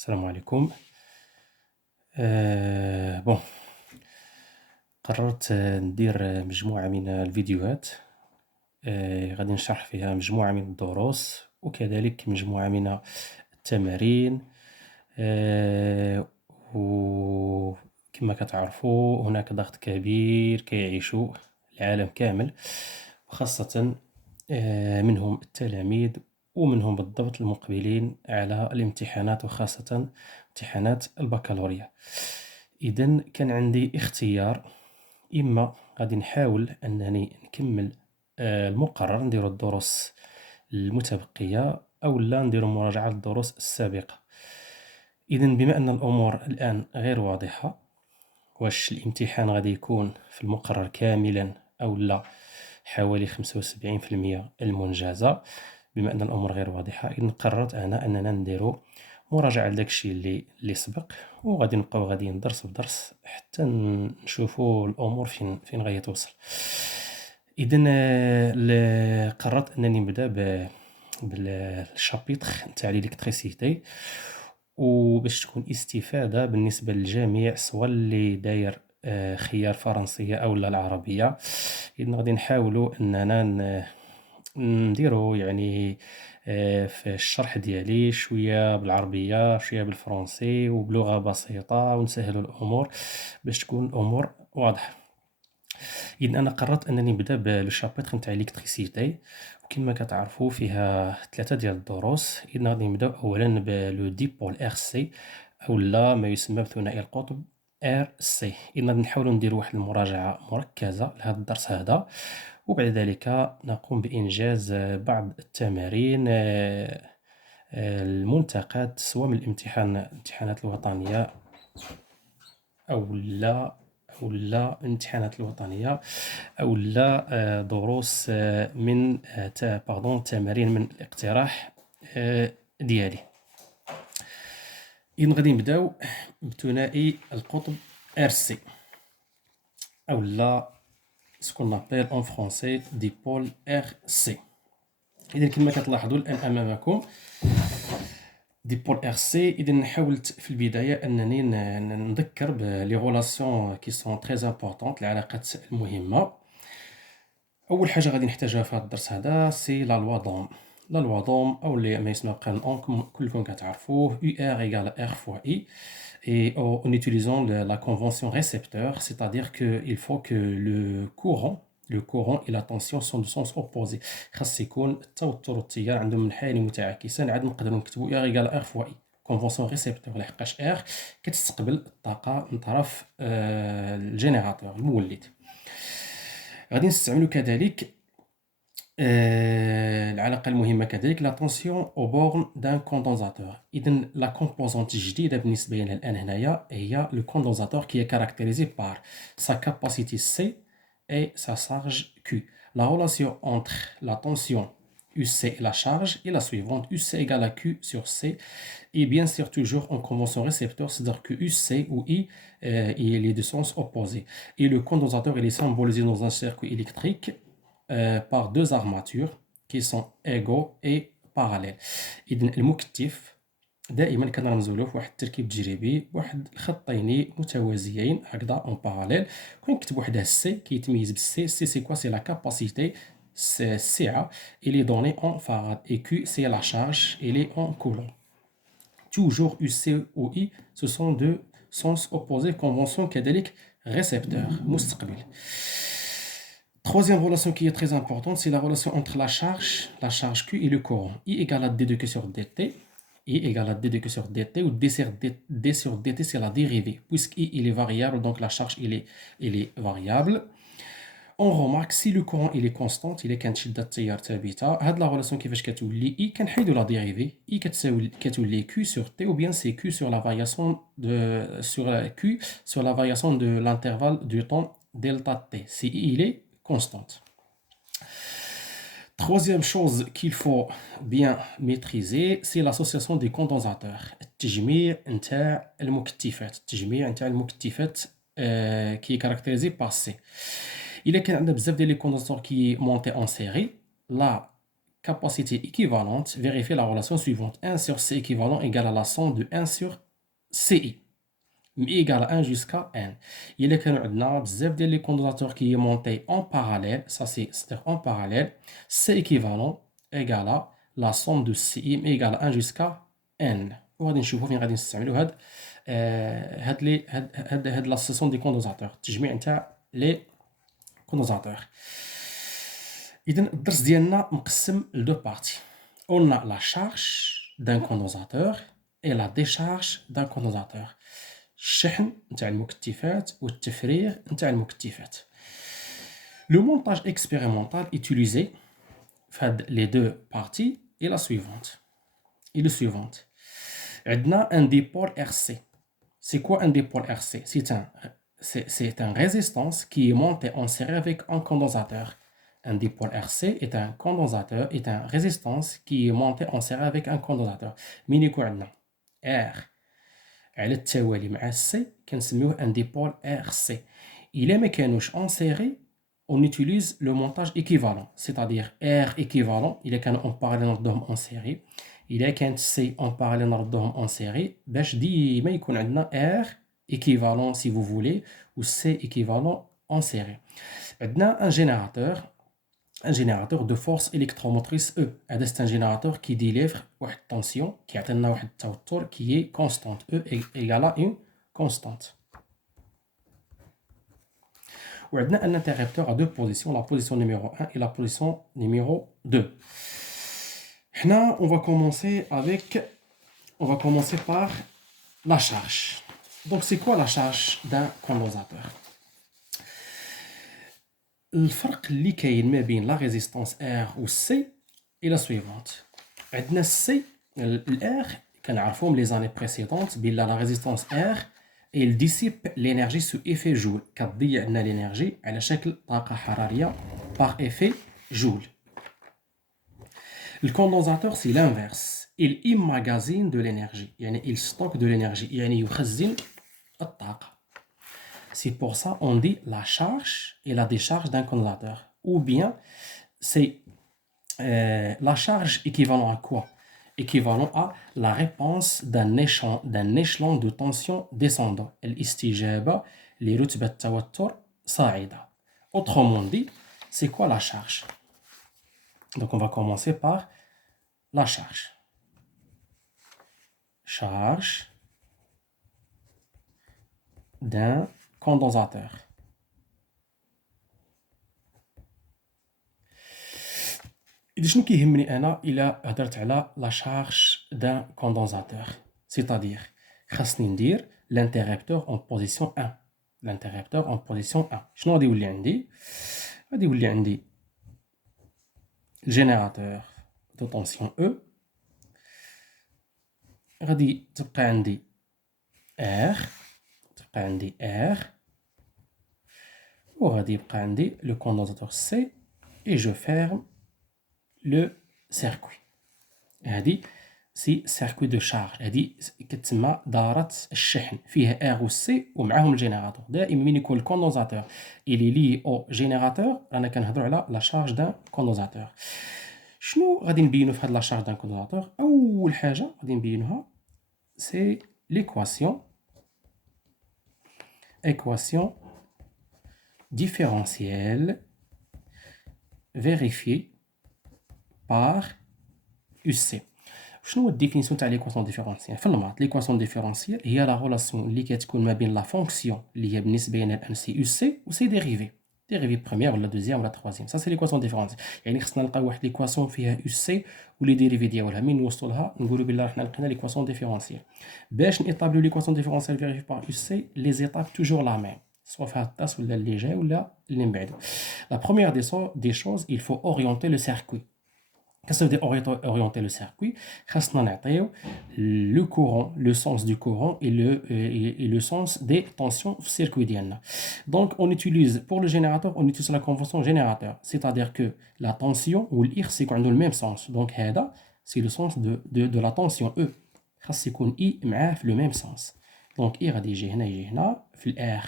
السلام عليكم. بون قررت ندير مجموعة من الفيديوهات غادي نشرح فيها مجموعة من الدروس وكذلك مجموعة من التمارين. وكما كتعرفوا هناك ضغط كبير كيعيشو العالم كامل، وخاصة منهم التلاميذ ومنهم بالضبط المقبلين على الامتحانات وخاصة امتحانات البكالوريا. إذن كان عندي اختيار، إما غادي نحاول أنني نكمل المقرر نديرو الدروس المتبقية أو لا نديرو مراجعة للدروس السابقة. إذن بما أن الأمور الآن غير واضحة، واش الامتحان غادي يكون في المقرر كاملا أو لا حوالي 75% المنجزة، بما أن الأمور غير واضحة إذن قررت أنا أننا نديرو مراجعة لداكشي اللي سبق، وغادي نبقاو غاديين درس بدرس حتى نشوفو الأمور فين غادي توصل. إذن قررت أنني نبدا بالشابيتر نتاع ليليكتريسيتي، وباش تكون استفادة بالنسبة للجميع سواء اللي داير خيار فرنسية أو لا العربية. إذن غادي نحاولوا أننا نديرو يعني في الشرح ديالي شوية بالعربية شوية بالفرنسي وبلغة بسيطة، ونسهلوا الأمور باش تكون الأمور واضحة. إذن أنا قررت أنني نبدا بالشابيتر نتاع ليكتريسيتي، وكما كتعرفوا فيها 3 ديال الدروس. إذن غادي نبداو أولا بلو ديبول ار سي أو لا ما يسمى بثنائي القطب ار سي. إذن غادي نحاولوا نديروا واحد المراجعة مركزة لهذا الدرس هذا، وبعد ذلك نقوم بإنجاز بعض التمارين المنتقات سواء من الامتحانات الوطنية أو لا الامتحانات الوطنية أو لا دروس من تمارين من الاقتراح ديالي. إذن غادي نبداو بثنائي القطب RC أو لا ce qu'on appelle en français dipôle RC. إذن كما كتلاحظوا الآن أمامكم ديبول ار سي. إذن حاولت في البداية أنني نذكر بلي غولاسيون كي سون تري امبورطونط، العلاقات المهمة. أول حاجة غادي نحتاجها في هذا الدرس هذا سي لا لوا دوم. لا لوا دوم أو اللي ما يسمى قانون أوم كلكم كتعرفوه، U R égale R fois I. Et en utilisant la convention récepteur, c'est-à-dire qu'il faut que le courant et la tension sont de sens opposé. خاص يكون التوتر والتيار عندهم منحنيين متعاكسين. عاد نقدروا نكتبوا R égale R fois I كونفونسيون ريسبتور، لحقاش R كتستقبل الطاقة من طرف الجينيراتور المولد. غادي نستعملوا كذلك العلاقة المهمة كذلك لا تونسيون او بورن دان كوندونزاتور. إذن لا كومبوزونت الجديدة بالنسبة لنا الآن هنايا هي لو كوندونزاتور كي كاركتيريزي بار sa capacité C et sa charge Q. La relation entre la tension UC et la charge est la suivante: UC égale à Q sur C, et bien sûr toujours en convention récepteur, c'est-à-dire que UC ou I il est de sens opposé. Et le condensateur il est symbolisé dans un circuit électrique par deux armatures qui sont égaux et parallèles. إذن المكتف دائما كنرمزوا له فواحد التركيب تجريبي بواحد الخطين متوازيين هكذا اون باراليل. كنكتبوا وحده السي كيتميز بالسي. سي سي كوا؟ سي لا كاباسيتي، السعه اللي دوني اون فاراد، اي كيو سي لا شارج اللي اون كولون. toujours UC ou I ce sont deux sens opposés. convention كذلك récepteur مستقبل. Troisième relation qui est très importante, c'est la relation entre la charge Q et le courant. I égale à d2 sur dt. I égale à d2 sur dt, ou d sur dt c'est la dérivée. Puisque I il est variable, donc la charge il est variable. On remarque si le courant il est constant, il est كانت شدة التيار ثابتة، هاد لا relation كيفاش كتولي I كنحيدو لا dérivée. I كتولي Q sur T, ou bien c'est Q sur la variation de l'intervalle du temps delta T. Si I il est constante. Troisième chose qu'il faut bien maîtriser, c'est l'association des condensateurs. التجميع نتاع المكتفات qui est caractérisé par C. إلا كان عندنا بزاف ديال لي كوندونساتور كي مونتي اون سيري، لا capacité équivalente, vérifiez la relation suivante. 1 sur C équivalent égale à la somme de 1 sur CI. Égale à 1 jusqu'à N. Il y a bzaf les condensateurs qui est monté en parallèle, ça c'est-à-dire en parallèle, C équivalent égale à la somme de CI égale à 1 jusqu'à N. وغادي نشوفوا فين غادي نستعملوا هاد لا سيسون دي كوندونساتور التجميع نتاع لي كوندونساتور. اذا الدرس ديالنا مقسم لدو بارتي. On a la charge d'un condensateur et la décharge d'un condensateur. الشحن نتاع المكثفات والتفريغ نتاع المكثفات. Le montage expérimental utilisé في les deux parties est la suivante. Et le suivante. On a un dipôle RC. C'est quoi un dipôle RC? C'est une résistance qui est montée en série avec un condensateur. Un dipôle RC est un condensateur, est une résistance qui est montée en série avec un condensateur. مين يكون عندنا R على التوالي مع C كنسميوه un dipôle RC. إلا ما كانوش en série, on utilise le montage équivalent, c'est-à-dire R équivalent, il est en parallèle نردهم en série. إلا كانت C en parallèle نردهم en série باش ديما يكون عندنا R équivalent si vous voulez ou C équivalent en série. عندنا un générateur de force électromotrice E. C'est un générateur qui délivre une tension qui a une température qui est constante. E égale à une constante. On a un interrupteur à deux positions, la position numéro 1 et la position numéro 2. Là, on va commencer par la charge. Donc, c'est quoi la charge d'un condensateur? الفرق اللي كاين ما بين لا ريزيستانس R و C est la suivante. عندنا C الR كنعرفوهم لي زاني بريسيدونت بلا لا ريزيستانس R il dissipe l'énergie sous effet Joule كتضيع لنا l'énergie على شكل طاقة حرارية par effet Joule. Le condensateur c'est l'inverse. Il emmagasine de l'énergie يعني il stocke de l'énergie يعني يخزن الطاقة. C'est pour ça on dit la charge et la décharge d'un condensateur. Ou bien, c'est la charge équivalent à quoi? Équivalent à la réponse d'un échelon de tension descendant. الاستجابة لرتبة توتر صاعدة. Autrement dit, c'est quoi la charge? Donc on va commencer par la charge. Charge d'un condensateur. إذا شنو كيهمني أنا إلا هدرت على لا شارج دان كوندونساتور c'est-à-dire خاصني ندير l'interrupteur en position 1 l'interrupteur en position 1 شنو غادي يولي عندي؟ غادي يولي عندي الجينيراتور دو طونسيون E غادي تبقى عندي R وغادي يبقى عندي le condensateur C et je ferme le circuit. هذه سي circuit de charge. هذه كتسمى دارة الشحن فيها R و C ومعاهم الجينيراتور. دائما من يكون الكوندونساتور اللي لي او جينيراتور رانا كنهضروا على لا شارج دان كوندونساتور. شنو غادي نبينو في هاد لا شارج دان كوندونساتور؟ اول حاجه غادي نبينوها سي l'équation différentielle vérifiée par UC. شنو هو الديفينيسيون تاع ليكواسيون ديفيرونسيال؟ في المات ليكواسيون ديفيرونسيال هي لا ريلاسيون اللي كتكون ما بين لا فونكسيون اللي هي بالنسبه لنا الان سي يو سي و سي ديريفي بروميير ولا دوزيام ولا تروازيام. سا سي ليكواسيون ديفيرونسيال. يعني خصنا نلقاو واحد ليكواسيون فيها يو سي ولي ديريفي ديالها من نوصلوا لها نقولوا بلا حنا لقينا ليكواسيون ديفيرونسيال. باش نيطابليو ليكواسيون ديفيرونسيال فيريفي بار يو سي لي زيتاب توجور لا ميم سوا في هاد الطاس ولا اللي جاي ولا اللي من بعدو. لا بروميير دي شوز il faut orienter le circuit. Qu'est-ce que ça veut dire orienter le circuit? خاصنا نعطيو le courant, le sens du courant et le sens des tensions في السيركوي ديالنا. Donc on utilise pour le générateur, on utilise la convention générateur, c'est-à-dire que la tension ou l'X يكون عنده le même sens. Donc هذا c'est le sens de la tension E. خاص يكون I معاه في le même sens. Donc I غادي يجي هنا في الR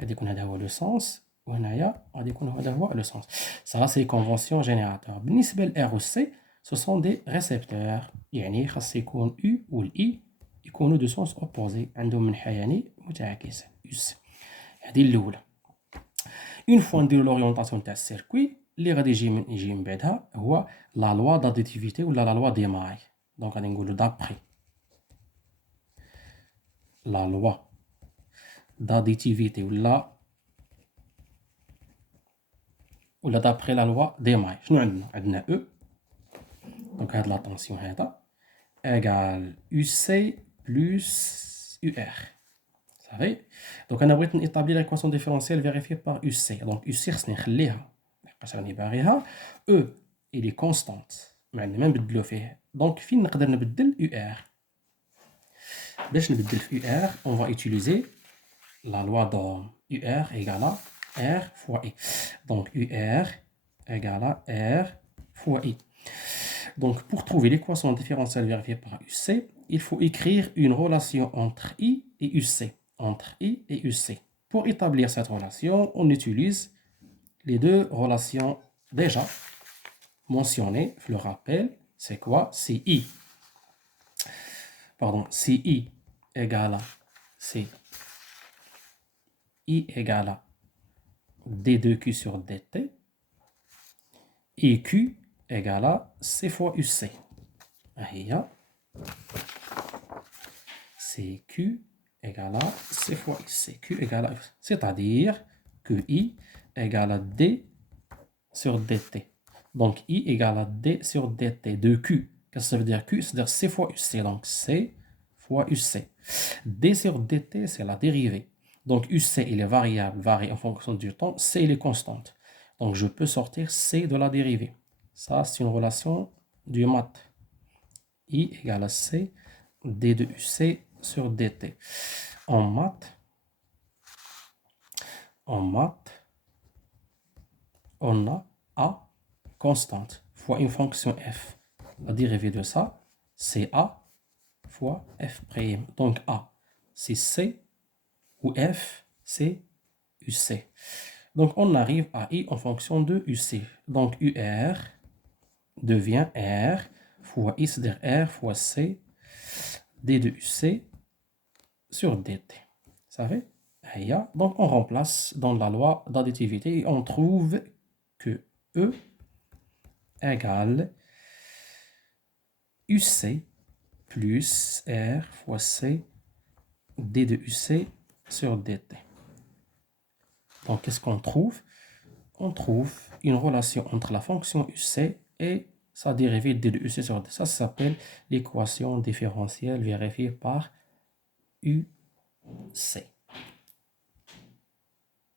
غادي يكون هذا هو le sens وهنايا غادي يكون هذا هو le sens. Ça c'est convention générateur. بالنسبة ل R و C ce sont des récepteurs. يعني خاص يكون U و I يكونوا de sens opposé عندهم منحيان متعاكسان. US هذه الأولى. Une fois نديرو l'orientation تاع السيركوي اللي غادي يجي من بعدها هو لا لوا d'additivité ولا لا لوا ديماي. دونك غادي نقولو d'après la loi d'additivité ولا d'après la loi ديماي. شنو عندنا E دونك هاد l'attention هذا égale UC plus UR. صافي دونك انا بغيت نيطابلي ليكواسيون ديفيرونسيال فيريفي بار UC. دونك UC خصني نخليها لحقاش راني باغيها E il est constante ما عندنا ما نبدلو فيه. دونك فين نقدر نبدل UR؟ باش نبدل في UR on va utiliser la loi d'Ohm. UR égale à R fois I. Donc UR égale à R fois I. Donc pour trouver l'équation différentielle vérifiée par UC, il faut écrire une relation entre I et UC. Entre I et UC. Pour établir cette relation, on utilise les deux relations déjà mentionnées. Je le rappelle, c'est quoi? C'est I. Pardon, c'est I égale à C. I égale à D2Q sur DT et Q égale à C fois UC. CQ égale à C fois UC. Q égale à, c'est-à-dire que I égale à D sur DT. Donc I égale à D sur DT de Q. Qu'est-ce que ça veut dire Q? C'est-à-dire C fois UC. Donc C fois UC. D sur DT, c'est la dérivée. Donc UC, il est variable, varie en fonction du temps. C, il est constante. Donc je peux sortir C de la dérivée. Ça, c'est une relation du math. I égale à C, D de UC sur DT. En maths, on a A constante fois une fonction F. La dérivée de ça, c'est A fois F'. Donc A, c'est C, ou F, c'est UC. Donc on arrive à I en fonction de UC. Donc UR devient R fois I, c'est-à-dire R fois C, D de UC sur DT. Ça fait? Donc on remplace dans la loi d'additivité et on trouve que E égale UC plus R fois C D de UC sur DT. Donc qu'est-ce qu'on trouve? On trouve une relation entre la fonction UC et sa dérivée D de UC sur DT. Ça s'appelle l'équation différentielle vérifiée par UC.